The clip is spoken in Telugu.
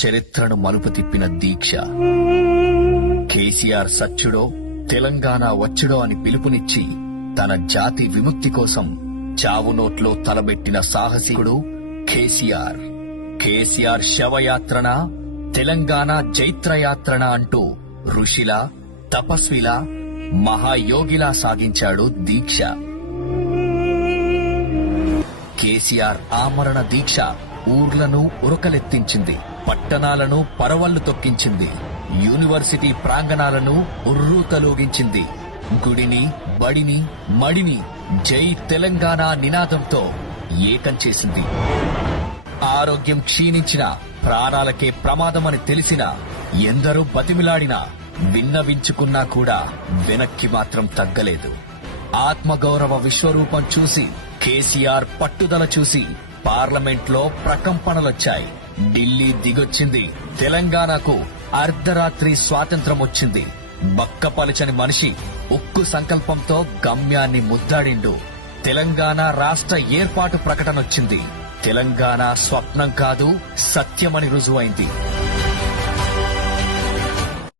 చరిత్రను మలుపు తిప్పిన దీక్ష. కేసీఆర్ సచ్చుడో తెలంగాణ వచ్చుడో అని పిలుపునిచ్చి తన జాతి విముక్తి కోసం చావునోట్లో తలబెట్టిన సాహసికుడు కేసీఆర్. కేసీఆర్ శవయాత్రన, తెలంగాణ జైత్రయాత్రన అంటూ ఋషిలా, తపస్విలా, మహాయోగిలా సాగించాడు దీక్ష. కేసీఆర్ ఆమరణ దీక్ష ఊర్లను ఉరకలెత్తించింది, పట్టణాలను పరవళ్లు తొక్కించింది, యూనివర్సిటీ ప్రాంగణాలను ఉర్రూతలూగించింది, గుడిని, బడిని, మడిని జై తెలంగాణ నినాదంతో ఏకం చేసింది. ఆరోగ్యం క్షీణించిన, ప్రాణాలకే ప్రమాదమని తెలిసినా, ఎందరూ బతిమిలాడినా, విన్నవించుకున్నా కూడా వెనక్కి మాత్రం తగ్గలేదు. ఆత్మగౌరవ విశ్వరూపం చూసి, కేసీఆర్ పట్టుదల చూసి పార్లమెంట్లో ప్రకంపనలొచ్చాయి. ఢిల్లీ దిగొచ్చింది. తెలంగాణకు అర్ధరాత్రి స్వాతంత్రం వచ్చింది. బక్కపలచని మనిషి ఉక్కు సంకల్పంతో గమ్యాన్ని ముద్దాడిండు. తెలంగాణ రాష్ట్ర ఏర్పాటు ప్రకటనొచ్చింది. తెలంగాణ స్వప్నం కాదు, సత్యమని రుజువైంది.